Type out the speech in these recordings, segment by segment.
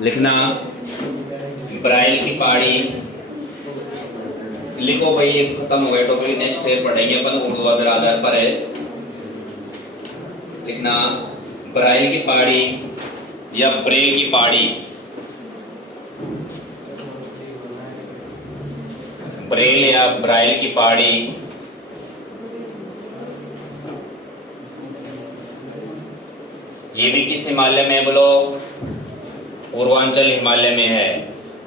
लिखना ब्राइल की पहाड़ी। लिखो भाई, ये खत्म हो गया टॉपिक। नेक्स्ट है पढ़ेंगे अपन ऊर्ध्वाधर आधार पर है। लिखना ब्राइल की पहाड़ी या ब्रेल की पहाड़ी। ब्रेल या ब्राइल की पहाड़ी ये भी किस हिमालय में है बोलो? पूर्वांचल हिमालय में है।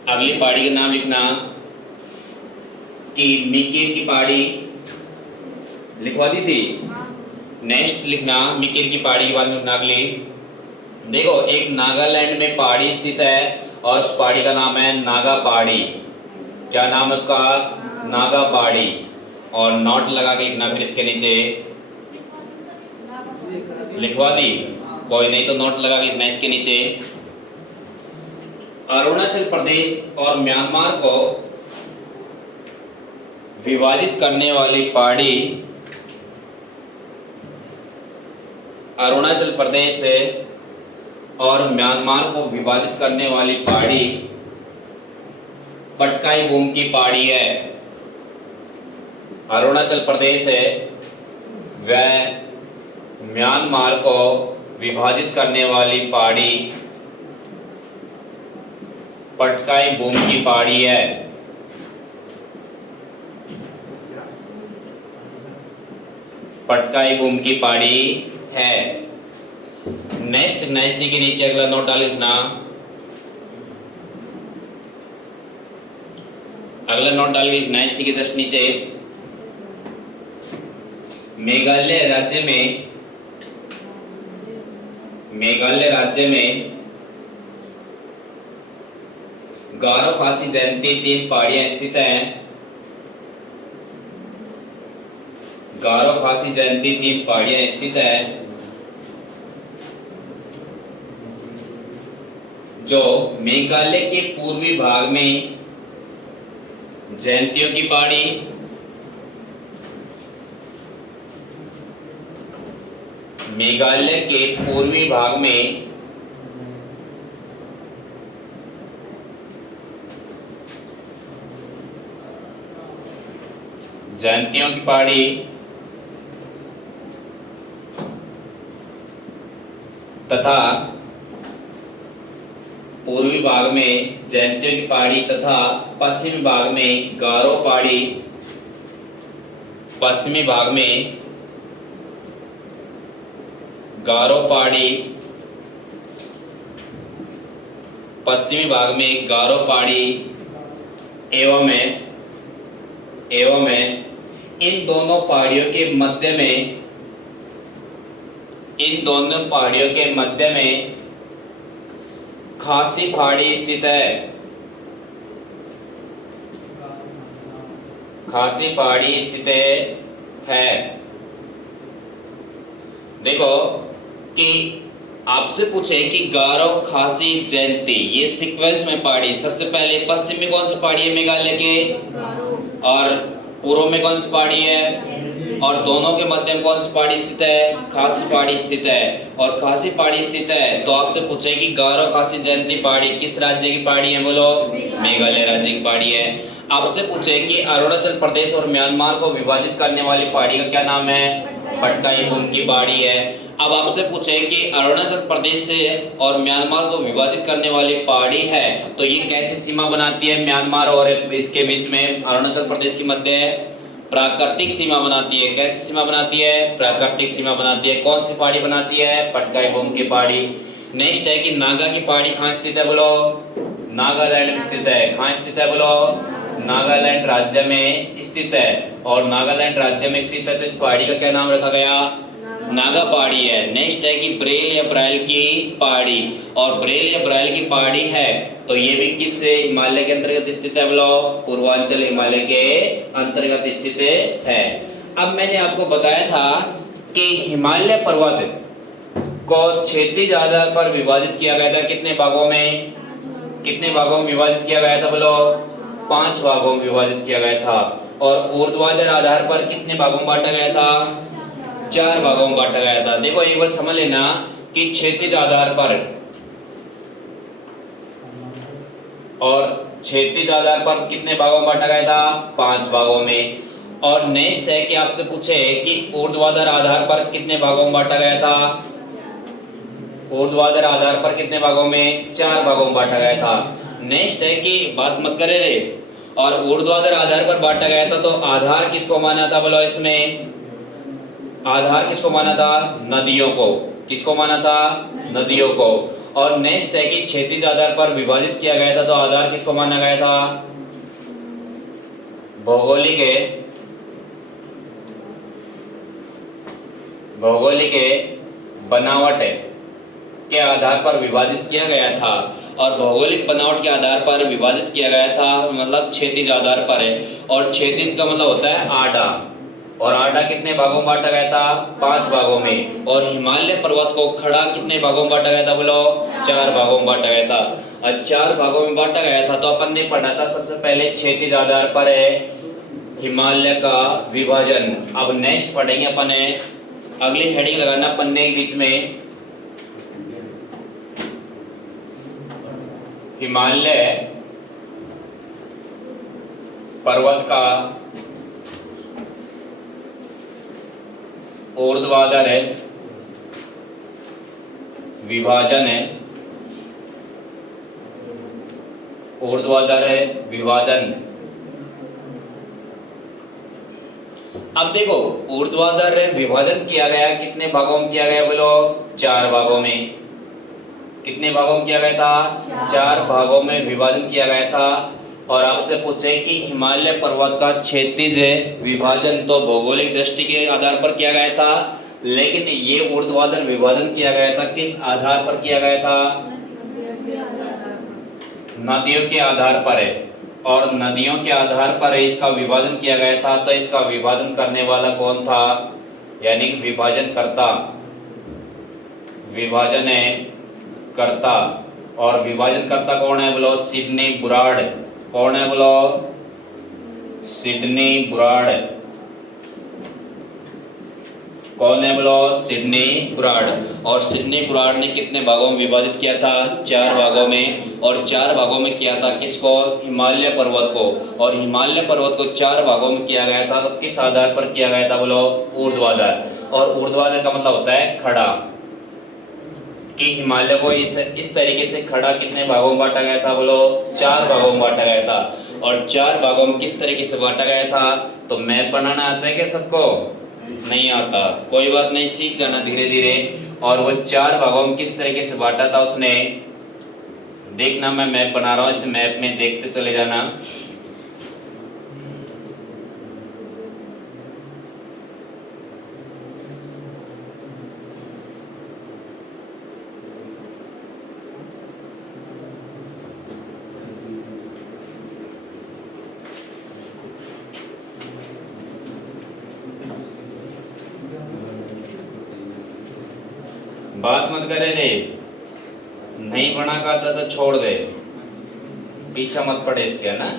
अगली पहाड़ी का नाम लिखना कि मिकिर की पहाड़ी। लिखवा दी थी। नेक्स्ट लिखना मिकिर की पहाड़ी के बाद में लिखना अगली। देखो, एक नागालैंड में पहाड़ी स्थित है और उस पहाड़ी का नाम है नागा पहाड़ी। क्या नाम है उसका? नागा पहाड़ी। और नोट लगा के लिखना फिर इसके नीचे। लिखवा दी? कोई नहीं तो नोट लगा के लिखना इसके नीचे। अरुणाचल प्रदेश और म्यांमार को विभाजित करने वाली पहाड़ी अरुणाचल प्रदेश और म्यांमार को विभाजित करने वाली पहाड़ी पटकाई बूम की पहाड़ी है। अरुणाचल प्रदेश है वह म्यांमार को विभाजित करने वाली पहाड़ी पटकाई बूम की पहाड़ी है। पटकाई बूम की पहाड़ी है। नेक्स्ट 79 के नीचे अगला नोट डाल लिखना। अगला नोट डाल लिखना 79 के जस्ट नीचे। मेघालय राज्य में गारो खासी जयंती 3 पहाड़ियां स्थित हैं। गारो खासी जयंती 3 पहाड़ियां स्थित है जो मेघालय के पूर्वी भाग में जयंतियों की पहाड़ी, मेघालय के पूर्वी भाग में जयंतियों की पहाड़ी तथा पूर्वी भाग में जयंतियों की पहाड़ी तथा पश्चिमी भाग में गारो पहाड़ी, पश्चिमी भाग में गारो पहाड़ी, पश्चिमी भाग में गारो पहाड़ी एवं इन दोनों पहाड़ियों के मध्य में खासी पहाड़ी स्थित है। खासी पहाड़ी स्थित है। देखो कि आपसे पूछे कि गारो खासी जयंती ये सीक्वेंस में पहाड़ी, सबसे पहले पश्चिम में कौन सी पहाड़ी है मेघालय के, और पूर्व में कौन सी पहाड़ी है, और दोनों के मध्य में कौन सी पहाड़ी स्थित है? खासी पहाड़ी स्थित है। और खासी पहाड़ी स्थित है तो आपसे पूछे कि गारो खासी जयंती पहाड़ी किस राज्य की पहाड़ी है? बोलो, मेघालय राज्य की पहाड़ी है। आपसे पूछे कि अरुणाचल प्रदेश और म्यांमार को विभाजित करने वाली पहाड़ी का क्या नाम है? पटकाई बूम की पहाड़ी है। अब आपसे पूछे कि अरुणाचल प्रदेश से और म्यांमार को विभाजित करने वाली पहाड़ी है तो ये कैसे सीमा बनाती है? म्यांमार और इसके बीच में अरुणाचल प्रदेश के मध्य प्राकृतिक सीमा बनाती है। कैसी सीमा बनाती है? प्राकृतिक सीमा बनाती है। कौन सी पहाड़ी बनाती है? पटकाई बूम की पहाड़ी। नेक्स्ट है कि नागा की पहाड़ी कहाँ स्थित है? बोलो, नागालैंड में स्थित है। कहाँ स्थित है? बोलो, नागालैंड राज्य में स्थित है। और नागालैंड राज्य में स्थित है तो इस पहाड़ी का क्या नाम रखा गया? नागा पहाड़ी है। नेक्स्ट है कि ब्रेल या ब्राइल की पहाड़ी, और ब्रेल या ब्राइल की पहाड़ी है तो ये भी किस हिमालय के अंतर्गत स्थित है? बोलो, पूर्वांचल हिमालय के अंतर्गत स्थित है। अब मैंने आपको बताया था कि हिमालय पर्वत को क्षैतिज आधार पर विभाजित किया गया था। कितने भागों में? कितने भागों में विभाजित किया गया था? बोलो, 5 भागों में विभाजित किया गया था। और ऊर्ध्वाधर आधार पर कितने भागों में बांटा गया था? 4 भागों में बांटा गया था। देखो एक बार समझ लेना कि क्षैतिज आधार पर और क्षैतिज आधार पर कितने भागों में बांटा गया था? 5 भागों में। और नेक्स्ट है कि आपसे पूछे कि ऊर्ध्वाधर आधार पर कितने भागों में बांटा गया था? ऊर्ध्वाधर आधार पर कितने भागों में? 4 भागों में बांटा गया था। नेक्स्ट है कि बात मत करे रे, और ऊर्ध्वाधर आधार पर बांटा गया था तो आधार किसको माना था? बोलो इसमें आधार किसको माना था? नदियों को। किसको माना था? नदियों को। और नेक्स्ट है कि क्षैतिज आधार पर विभाजित किया गया था तो आधार किसको माना गया था? भौगोलिक बनावट के आधार पर विभाजित किया गया था। और भौगोलिक बनावट के आधार पर विभाजित किया गया था मतलब क्षैतिज आधार पर है। और क्षैतिज का मतलब होता है आडा, और आडा कितने भागों में बांटा गया था? 5 भागों में। और हिमालय पर्वत को खड़ा कितने भागों में बांटा गया था? बोलो 4 भागों में बांटा गया था। और 4 भागों में बांटा गया था तो अपन ने पढ़ा था सबसे पहले क्षैतिज आधार पर है हिमालय का विभाजन। अब नेक्स्ट पढ़ेंगे अपन है, अगली हेडिंग लगाना पन्ने के बीच में, हिमालय पर्वत का ऊर्ध्वाधर है विभाजन है, ऊर्ध्वाधर है विभाजन। अब देखो ऊर्ध्वाधर विभाजन किया गया कितने भागों में किया गया? बोलो 4 भागों में। कितने भागों में किया गया था? 4 भागों में विभाजन किया गया था। और आपसे पूछे कि हिमालय पर्वत का क्षैतिज विभाजन तो भौगोलिक दृष्टि के आधार पर किया गया था, लेकिन ये ऊर्ध्वाधर विभाजन किया गया था किस आधार पर किया गया था? नदियों के आधार पर है। और नदियों के आधार पर इसका विभाजन किया गया था तो इसका विभाजन करने वाला कौन था? यानी कि विभाजन करता, विभाजन है करता। और विभाजन करता कौन है? बोलो सिडनी बुराड़। कौन है? बोलो सिडनी बुराड़। कौन है? बोलो सिडनी बुराड़। और सिडनी बुराड़ ने कितने भागों में विभाजित किया था? 4 भागों में। और 4 भागों में किया था किसको? हिमालय पर्वत को। और हिमालय पर्वत को 4 भागों में किया गया था तो किस आधार पर किया गया था? बोलो ऊर्ध्वाधर। और ऊर्ध्वाधर का मतलब होता है खड़ा, कि हिमालय को इस तरीके से खड़ा कितने भागों में बांटा गया था? बोलो 4 भागों में बांटा गया था। और 4 भागों में किस तरीके से बांटा गया था? तो मैप बनाना आता है क्या सबको? नहीं आता, कोई बात नहीं, सीख जाना धीरे धीरे। और वो 4 भागों में किस तरीके से बांटा था उसने, देखना मैं मैप बना रहा हूँ, इस मैप में देखते चले जाना। बात मत करे रे, नहीं बना का तो छोड़ दे, पीछा मत पड़े इसके ना।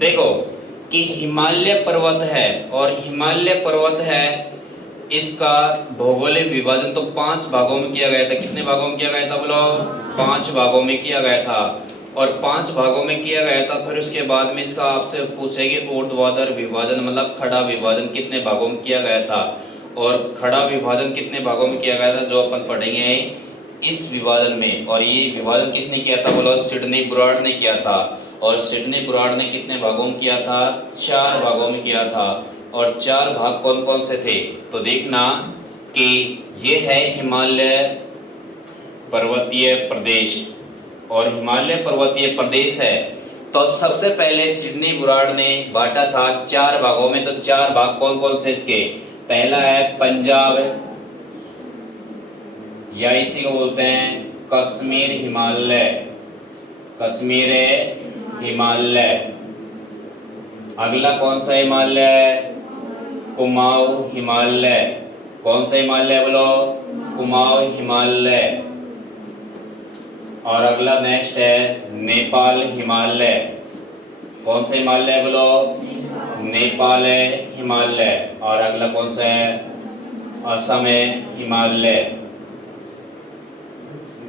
देखो कि हिमालय पर्वत है, और हिमालय पर्वत है इसका भौगोलिक विभाजन तो 5 भागों में किया गया था। कितने भागों में किया गया था? बोलो 5 भागों में किया गया था। और 5 भागों में किया गया था। फिर उसके बाद में इसका आपसे पूछेगी ऊर्ध्वाधर विभाजन मतलब खड़ा विभाजन कितने भागों में किया गया था। और खड़ा विभाजन कितने भागों में किया गया था जो अपन पढ़ेंगे इस विभाजन में। और ये विभाजन किसने किया था? बोलो सिडनी बुराड़ ने किया था। और सिडनी बुराड़ ने कितने भागों में किया था? 4 भागों में किया था। और 4 भाग कौन कौन से थे? तो देखना कि ये है हिमालय पर्वतीय प्रदेश, और हिमालय पर्वतीय प्रदेश है तो सबसे पहले सिडनी बुराड़ ने बांटा था 4 भागों में। तो 4 भाग कौन कौन से इसके? पहला है पंजाब, या इसी को बोलते हैं कश्मीर हिमालय, कश्मीर हिमालय। अगला कौन सा हिमालय है? कुमाऊं हिमालय। कौन सा हिमालय बोलो? कुमाऊं हिमालय। और अगला नेक्स्ट है नेपाल हिमालय। कौन सा हिमालय बोलो? नेपाल है हिमालय। और अगला कौन सा है? असम है हिमालय।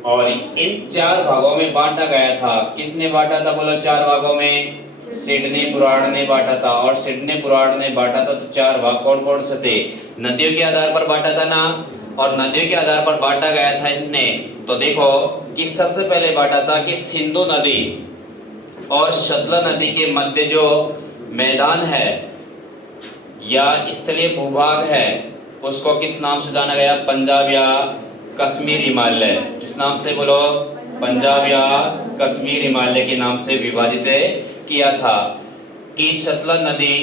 और इन 4 भागों में बांटा गया था। किसने बांटा था बोलो? 4 भागों में सिडनी पुराण ने बांटा था। और सिडनी पुराण ने बांटा था तो 4 भाग कौन कौन से थे? नदियों के आधार पर बांटा था ना। और नदियों के आधार पर बांटा गया था इसने। तो देखो कि सबसे पहले बांटा था कि सिंधु नदी और सतलज नदी के मध्य जो मैदान है या स्थलीय भूभाग है उसको किस नाम से जाना गया? पंजाब या कश्मीर हिमालय। किस नाम से बोलो? पंजाब या कश्मीर हिमालय के नाम से विभाजित किया था। कि सतलज नदी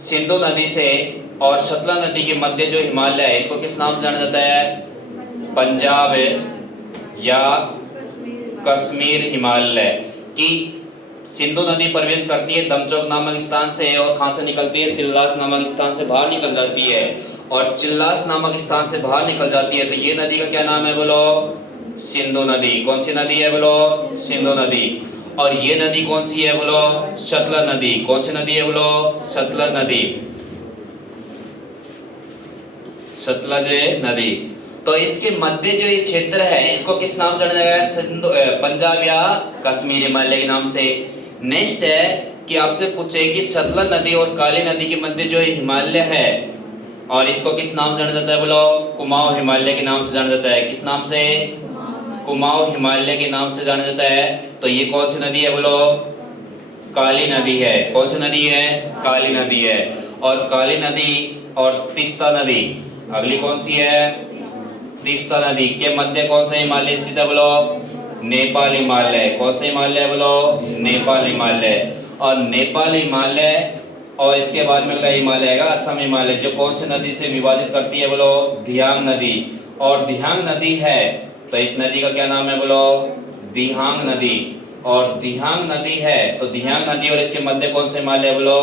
सिंधु नदी से और सतलज नदी के मध्य जो हिमालय है इसको किस नाम से जाना जाता है? पंजाब या कश्मीर हिमालय। कि सिंधु नदी प्रवेश करती है दमचौक नामक स्थान से और कहां से निकलती है? चिल्लास नामक स्थान से बाहर निकल जाती है। और चिल्लास नामक स्थान से बाहर निकल जाती है तो ये नदी का क्या नाम है बोलो? सिंधु नदी। कौन सी नदी है बोलो? सिंधु नदी। और ये नदी कौन सी है बोलो? सतलज नदी। कौन सी नदी है बोलो? सतलज नदी। सतलज नदी। तो इसके मध्य जो ये क्षेत्र है इसको किस नाम से जाना जाएगा? सिंधु पंजाब या कश्मीर हिमालय के नाम से। नेक्स्ट है कि आपसे पूछे कि सतलज नदी और काली नदी के मध्य जो हिमालय है और इसको किस नाम से जाना जाता है बोलो? कुमाऊं हिमालय के नाम से जाना जाता है। किस नाम से? कुमाऊं हिमालय के नाम से जाना जाता है। तो ये कौन सी नदी है बोलो? काली नदी है। कौन सी नदी है? काली नदी है। और काली नदी और तीस्ता नदी अगली कौन सी है? तीस्ता नदी के मध्य कौन सा हिमालय स्थित है बोलो? नेपाल हिमालय। कौन सा हिमालय बोलो? नेपाल हिमालय। और नेपाल हिमालय और इसके बाद में अगला हिमालय आएगा असम हिमालय जो कौन सी नदी से विभाजित करती है बोलो? दियांग नदी। और दियांग नदी है तो इस नदी का क्या नाम है बोलो? दियांग नदी। और दियांग नदी है तो दियांग नदी और इसके मध्य कौन सा हिमालय बोलो?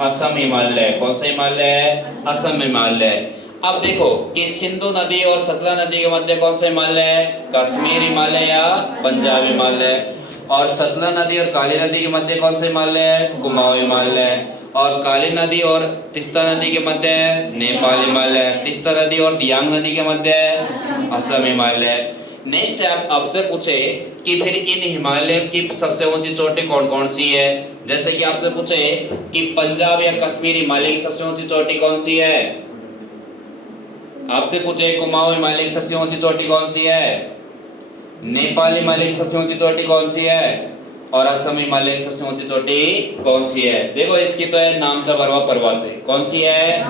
असम हिमालय। कौन सा हिमालय है? असम हिमालय। अब देखो कि सिंधु नदी और सतलज नदी के मध्य कौन सा हिमालय है? कश्मीर हिमालय या पंजाब हिमालय। और सतलज नदी और काली नदी के मध्य कौन सा हिमालय है? कुमाऊं हिमालय। और काली नदी और तीस्ता नदी के मध्य है नेपाल हिमालय। तीस्ता नदी और दियांग नदी के मध्य है असम हिमालय। नेक्स्ट आप आपसे पूछे कि फिर इन हिमालय की सबसे ऊंची चोटी कौन कौन सी है? जैसे कि आपसे पूछे कि पंजाब या कश्मीर हिमालय की सबसे ऊंची चोटी कौन सी है? आपसे पूछे कुमाऊं हिमालय की सबसे ऊंची चोटी कौन सी है? नेपाल हिमालय की सबसे ऊंची चोटी कौन सी है? और असम हिमालय की सबसे ऊंची चोटी कौन सी है? देखो इसकी तो है नामचा बरवा पर्वत है। कौन सी है?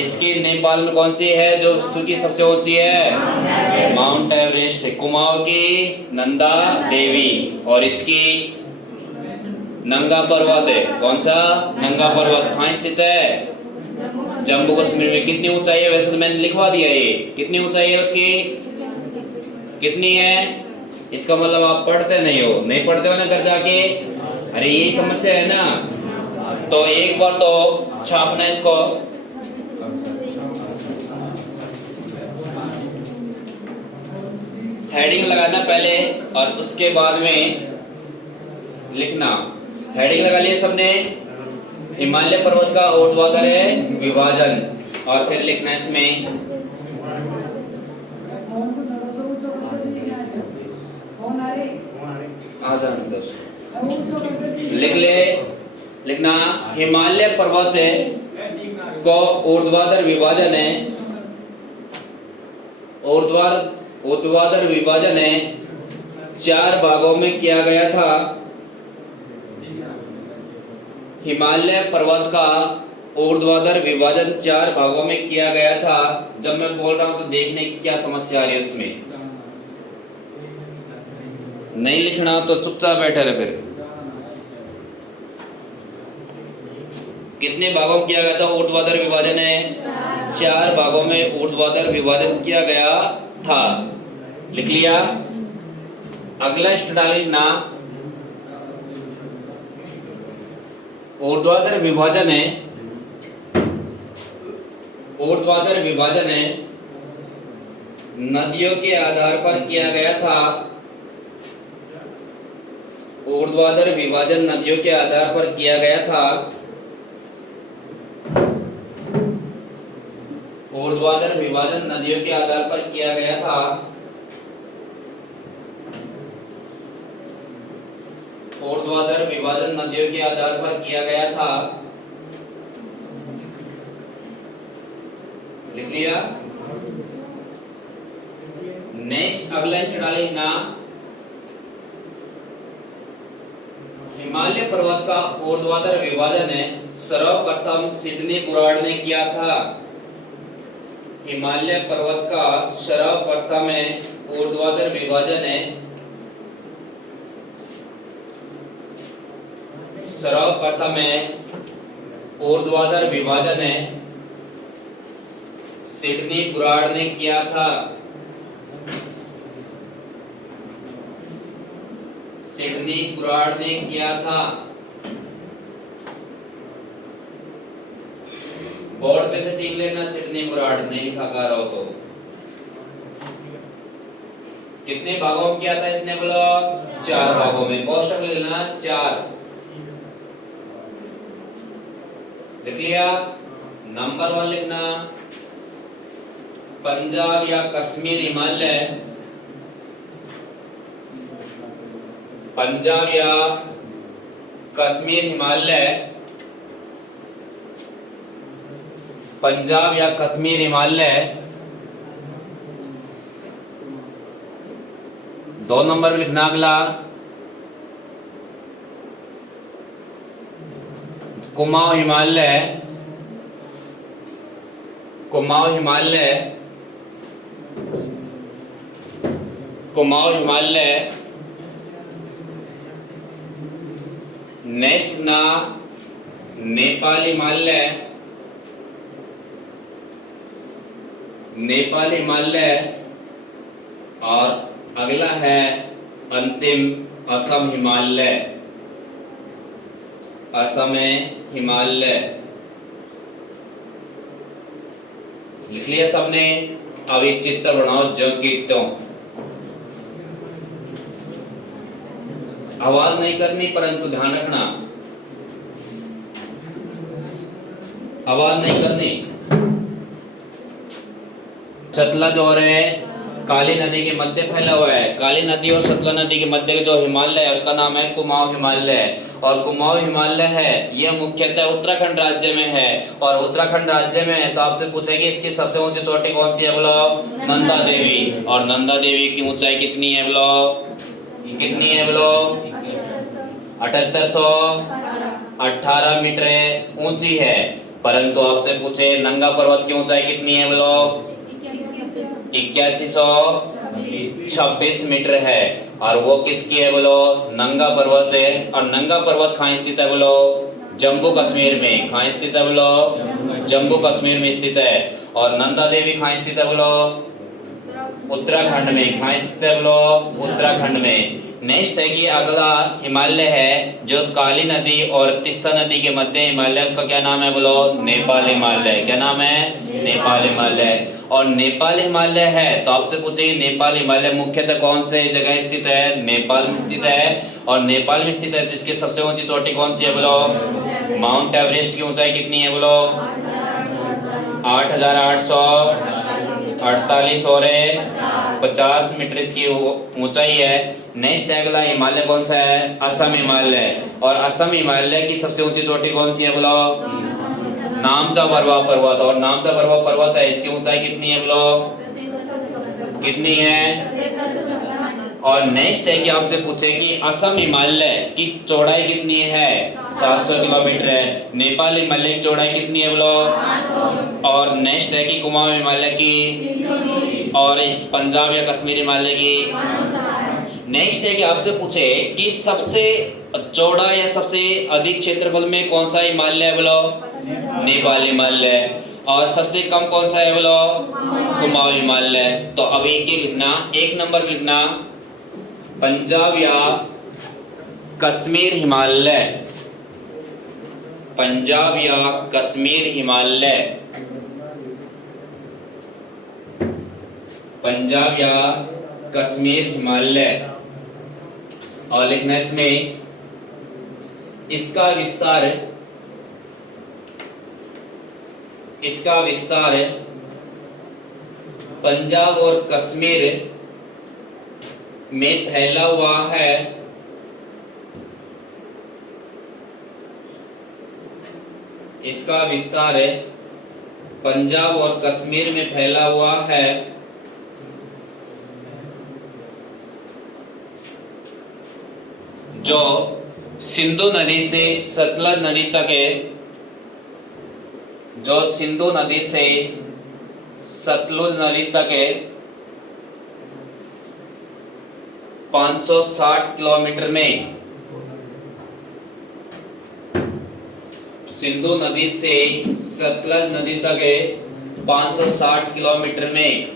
इसकी नेपाल में कौन सी है जो विश्व की सबसे ऊंची है? माउंट एवरेस्ट है। कुमाऊं की नंदा देवी और इसकी नंगा पर्वत है। कौन सा? नंगा पर्वत। कहाँ स्थित है? जम्मू कश्मीर में। कितनी ऊंचाई है? वैसे तो मैंने लिखवा दिया ये। कितनी ऊंचाई है उसकी? कितनी है? इसका मतलब आप पढ़ते नहीं हो। नहीं पढ़ते हो ना घर जाके? अरे यही समस्या है ना। तो एक बार तो छापना इसको। हेडिंग लगाना पहले और उसके बाद में लिखना। हेडिंग लगा लिया सबने? हिमालय पर्वत का ऊर्ध्वाधर है विभाजन। और फिर लिखना इसमें लिख ले। लिखना हिमालय पर्वत को ऊर्ध्वाधर विभाजन है। ऊर्ध्वाधर विभाजन है 4 भागों में किया गया था। हिमालय पर्वत का ऊर्ध्वाधर विभाजन 4 भागों में किया गया था। जब मैं बोल रहा हूं तो देखने की क्या समस्या आ रही है उसमें। नहीं लिखना तो चुपचाप बैठे रहे। फिर कितने भागों में किया गया था? ऊर्ध्वाधर विभाजन है 4 भागों में ऊर्ध्वाधर विभाजन किया गया था। लिख लिया। अगला स्टेटमेंट लिखना ऊर्ध्वाधर विभाजन है ऊर्ध्वाधर विभाजन है नदियों के आधार पर किया गया था। ऊर्ध्वाधर विभाजन नदियों के आधार पर किया गया था। ऊर्ध्वाधर विभाजन नदियों के आधार पर किया गया था। ऊर्ध्वाधर विभाजन नदियों के आधार पर किया गया था। लिख लिया। नेक्स्ट अगला डाले ना, हिमालय पर्वत का ऊर्ध्वाधर विभाजन है सर्वप्रथम सिडनी बुराड़ ने किया था। हिमालय पर्वत का सर्वप्रथम है ऊर्ध्वाधर विभाजन है सर्वप्रथम है ऊर्ध्वाधर विभाजन है सिडनी बुराड़ ने किया था। सिडनी बुराड़ ने किया था। बोर्ड पे से टिक लेना, सिडनी बुराड़ नहीं लिखा कर रहा हो तो। कितने भागों में किया था इसने बोलो? 4 भागों में। कोष्टक ले लेना 4। लिख लिया। नंबर 1 लिखना, पंजाब या कश्मीर हिमालय, पंजाब या कश्मीर हिमालय, पंजाब या कश्मीर हिमालय। 2 नंबर में लिखना अगला, कुमाऊं हिमालय, कुमाऊं हिमालय, कुमाऊं हिमालय। नेक्स्ट ना, नेपाल हिमालय, नेपाल हिमालय। और अगला है अंतिम असम हिमालय, असम हिमालय। लिख लिया सबने? अब एक चित्र बनाओ जो कि तो आवाज नहीं करनी, परंतु ध्यान रखना आवाज नहीं करनी। सतलज और काली नदी के मध्य फैला हुआ है। काली नदी और सतलज नदी के मध्य के जो हिमालय है उसका नाम है कुमाऊं हिमालय। और कुमाऊं हिमालय है यह मुख्यतः उत्तराखंड राज्य में है। और उत्तराखंड राज्य में है तो आपसे पूछेगी इसकी सबसे ऊंची चोटी कौन सी है बोलो? नंदा देवी। और नंदा देवी की ऊंचाई कितनी है बोलो? कितनी है बोलो? 7818 मीटर ऊंची है। परंतु आपसे पूछे नंगा पर्वत की ऊंचाई कितनी है बोलो? 8126 मीटर है। और वो किसकी है बोलो? नंगा पर्वत है। और नंगा पर्वत कहाँ स्थित है बोलो? जम्मू कश्मीर में। कहाँ स्थित है बोलो? जम्मू कश्मीर में स्थित है। और नंदा देवी कहाँ स्थित है बोलो? उत्तराखंड में। कहाँ स्थित है बोलो? उत्तराखंड में। नेक्स्ट है कि अगला हिमालय है जो काली नदी और तीस्ता नदी के मध्य हिमालय, उसका क्या नाम है बोलो? नेपाल हिमालय। क्या नाम है? नेपाल हिमालय। और नेपाल हिमालय है तो आपसे पूछेगी नेपाल हिमालय मुख्यतः कौन से जगह स्थित है? नेपाल में स्थित है। और नेपाल में स्थित है तो इसकी सबसे ऊंची चोटी कौन सी है बोलो? माउंट एवरेस्ट की ऊंचाई कितनी है बोलो? 8848 और 50 मीटर इसकी ऊंचाई है। नेक्स्ट अगला हिमालय कौन सा है? असम हिमालय। और असम हिमालय की सबसे ऊंची चोटी कौन सी है बोलो? नामचा बरवा पर्वत। और नामचा बरवा पर्वत है, इसकी ऊंचाई कितनी है बोलो? कितनी है? और नेक्स्ट है कि आपसे पूछे कि असम हिमालय की चौड़ाई कितनी है? 700 किलोमीटर है। नेपाल हिमालय की चौड़ाई कितनी है बोलो? और नेक्स्ट है कि कुमाऊं हिमालय की। और इस पंजाब या कश्मीर हिमालय की। नेक्स्ट है कि आपसे पूछे कि सबसे चौड़ा या सबसे अधिक क्षेत्रफल में कौन सा हिमालय है बोलो? नेपाल हिमालय। और सबसे कम कौन सा है बोलो? कुमाऊं हिमालय। तो अब एक एक लिखना, 1 नंबर लिखना पंजाब या कश्मीर हिमालय, पंजाब या कश्मीर हिमालय। पंजाब या कश्मीर हिमालय, और लिखना इसमें इसका विस्तार पंजाब और कश्मीर में फैला हुआ है। इसका विस्तार पंजाब और कश्मीर में फैला हुआ है। जो सिंधु नदी से सतलज नदी तक है, जो सिंधु नदी से सतलुज नदी तक है 560 किलोमीटर में। सिंधु नदी से सतलज नदी तक है 560 किलोमीटर में।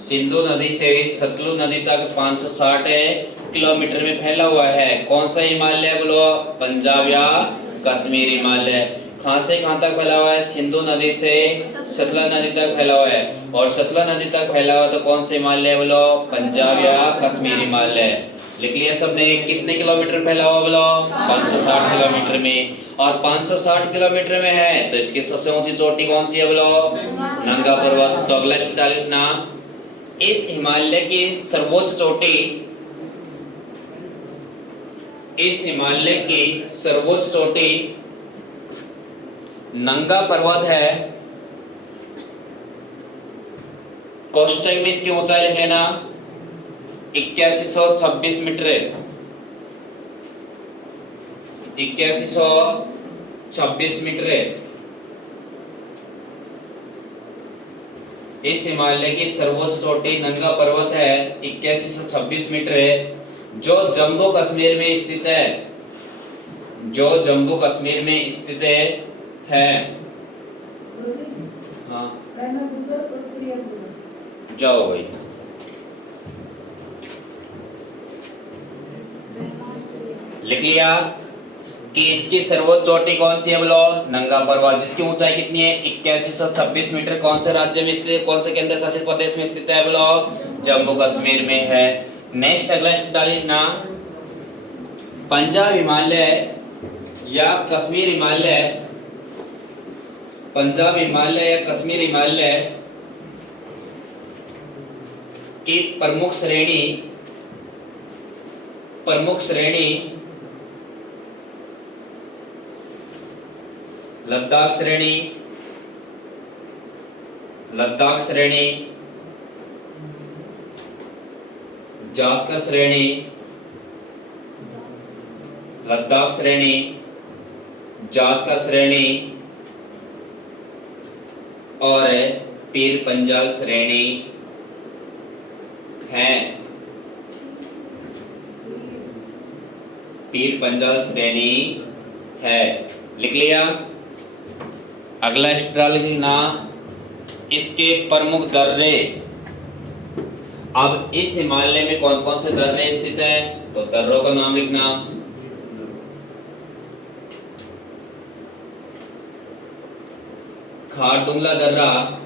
सिंधु नदी से सतलुज नदी तक 560 किलोमीटर में फैला हुआ है। कौन सा हिमालय बोलो? पंजाब या कश्मीर हिमालय। कहां से कहां तक फैला हुआ है? सिंधु नदी से सतलज नदी तक फैला हुआ है। और सतलज नदी तक फैला हुआ तो कौन से हिमालय बोलो? पंजाब या कश्मीर हिमालय। लिख लिया सबने? कितने किलोमीटर फैला हुआ बोलो? 560 किलोमीटर में। और 560 किलोमीटर में है तो इसकी सबसे ऊंची चोटी कौन सी है बोलो? नंगा पर्वत। तो अगला स्टेप लिखना, इस हिमालय की सर्वोच्च चोटी, इस हिमालय की सर्वोच्च चोटी नंगा पर्वत है। कोष्टक में इसकी ऊंचाई लिख लेना 8126 मीटर है। 8126 मीटर है। इस हिमालय की सर्वोच्च चोटी नंगा पर्वत है, 8126 मीटर है, जो जम्मू कश्मीर में स्थित है। जो जम्मू कश्मीर में स्थित है। हाँ जाओ भाई। लिख लिया कि इसकी सर्वोच्च चोटी कौन सी है बोलो? नंगा पर्वत, जिसकी ऊंचाई कितनी है? 8126 मीटर। कौन से राज्य में स्थित, कौन से केंद्र शासित प्रदेश में स्थित है बोलो? जम्मू कश्मीर में है। नेक्स्ट अगला डालना, पंजाब हिमालय या कश्मीर हिमालय, पंजाब हिमालय या कश्मीर हिमालय की प्रमुख श्रेणी लद्दाख श्रेणी, लद्दाख श्रेणी, जास्कर श्रेणी, लद्दाख श्रेणी, जास्कर श्रेणी और पीर पंजाल श्रेणी है। पीर पंजाल श्रेणी है। लिख लिया? अगला एक्स्ट्रा लिखना, इसके प्रमुख दर्रे। अब इस हिमालय में कौन कौन से दर्रे स्थित है? तो दर्रों का नाम लिखना। खारदुंगला दर्रा,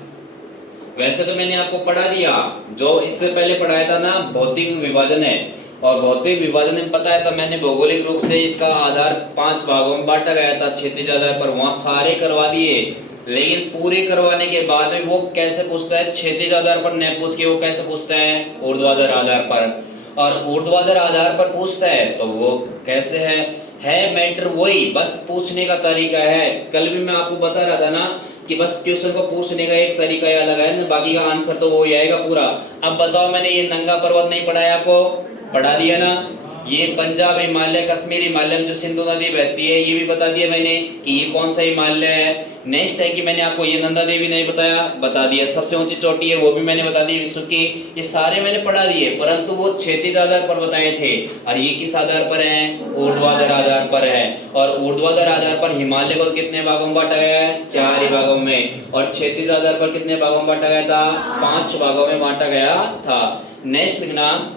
वैसे तो मैंने आपको पढ़ा दिया, जो इससे पहले पढ़ाया था ना भौतिक विभाजन है, और भौतिक विभाजन में पता है तो मैंने भौगोलिक रूप से इसका आधार 5 भागों में बांटा गया था क्षैतिज आधार पर, वहां सारे करवा दिए। लेकिन पूरे करवाने के बाद में वो कैसे पूछता है? क्षैतिज आधार पर नहीं पूछ के वो कैसे पूछता है? ऊर्ध्वाधर आधार पर। और ऊर्ध्वाधर आधार पर पूछता है तो वो कैसे है मैटर वही, बस पूछने का तरीका है। कल भी मैं आपको बता रहा था ना कि बस क्वेश्चन को पूछने का एक तरीका अलग है ना, बाकी का आंसर तो वो ही आएगा पूरा। अब बताओ, मैंने ये नंगा पर्वत नहीं पढ़ाया आपको? पढ़ा दिया ना। ये पंजाब हिमालय, कश्मीर हिमालय में जो सिंधु नदी बहती है ये भी बता दिया मैंने कि ये कौन सा हिमालय है। नेक्स्ट है कि मैंने आपको ये नंदा देवी नहीं बताया, बता दिया। सबसे ऊंची चोटी है वो भी मैंने बता दी विश्व की। ये सारे मैंने पढ़ा दिए, परंतु वो क्षैतिज आधार पर बताए थे, और ये किस आधार पर है? ऊर्ध्वाधर आधार पर है। और ऊर्ध्वाधर आधार पर हिमालय को कितने भागों में बांटा गया है? 4 ही भागों में। और क्षैतिज आधार पर कितने भागों में बांटा गया था? 5 भागों में बांटा गया था। नेक्स्ट लिखना,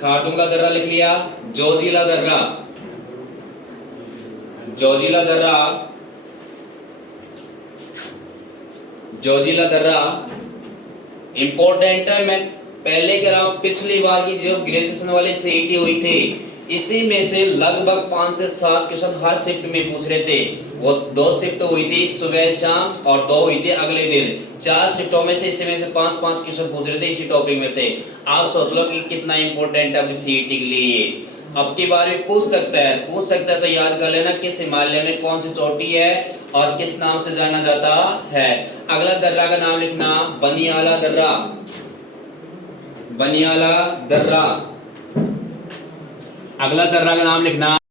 खारदुंगला दर्रा लिख लिया। जोजिला दर्रा, जोजिला दर्रा जोजिला दर्रा इम्पोर्टेंट है। मैं पहले कह रहा हूँ पिछली बार की जो ग्रेजुएशन वाली सीईटी हुई थी इसी में से लगभग 5 से 7 क्वेश्चन हर शिफ्ट में पूछ रहे थे। वो 2 शिफ्ट हुई थी सुबह शाम और 2 हुई थी अगले दिन। 4 शिफ्टों में से इसमें से 5-5 क्वेश्चन पूछ रहे थे इसी टॉपिक में से। आप सोच लो कि कितना इंपॉर्टेंट है अपनी सीईटी के लिए। अब की बार में पूछ सकता है तो याद कर लेना किस हिमालय में कौन सी चोटी है और किस नाम से जाना जाता है। अगला दर्रा का नाम लिखना बनियाला दर्रा। बनियाला दर्रा। अगला दर्रा का नाम लिखना